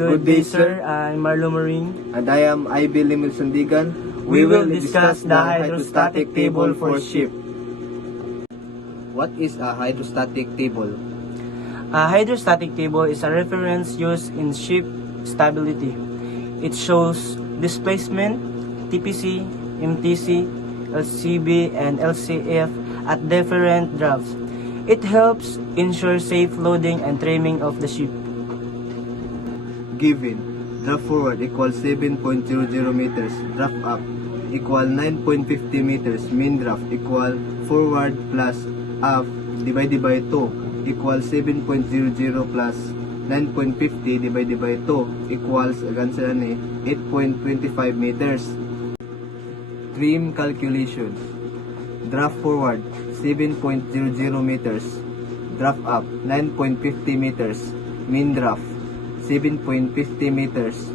Good day, sir. I'm Marlo Maring. And I am Ivy Limil Sandigan. We will discuss the hydrostatic table for ship. What is a hydrostatic table? A hydrostatic table is a reference used in ship stability. It shows displacement, TPC, MTC, LCB, and LCF at different drafts. It helps ensure safe loading and trimming of the ship. Given, draft forward equals 7.00 meters, draft up equal 9.50 meters, mean draft equal forward plus up divided by 2 equals 7.00 plus 9.50 divided by 2 equals 8.25 meters. Trim calculation. Draft forward 7.00 meters, draft up 9.50 meters, mean draft 7.50 meters.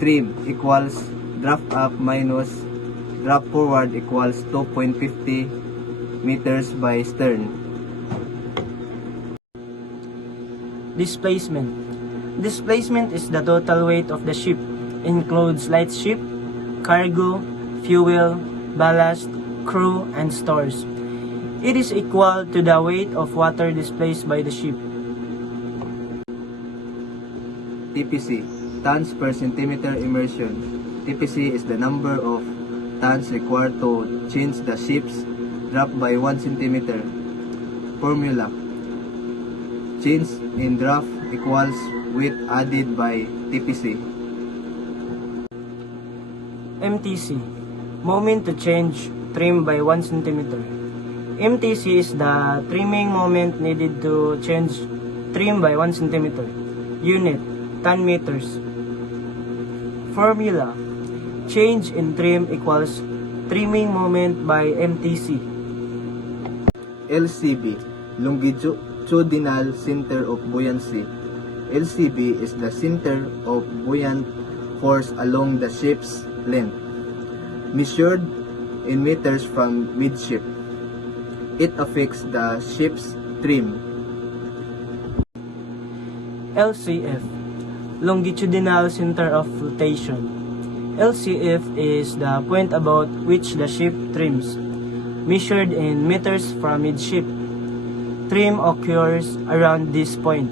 Trim equals draft up minus draft forward equals 2.50 meters by stern. Displacement. Displacement is the total weight of the ship. Includes light ship, cargo, fuel, ballast, crew, and stores. It is equal to the weight of water displaced by the ship. TPC, tons per centimeter immersion. TPC is the number of tons required to change the ship's draft by 1 centimeter. Formula: change in draft equals weight added by TPC. MTC, moment to change trim by 1 centimeter. MTC is the trimming moment needed to change trim by 1 centimeter. Unit, 10 meters. Formula: change in trim equals trimming moment by MTC. LCB, longitudinal center of buoyancy. LCB is the center of buoyant force along the ship's length, measured in meters from midship. It affects the ship's trim. LCF, longitudinal center of flotation. LCF is the point about which the ship trims, measured in meters from midship. Trim occurs around this point.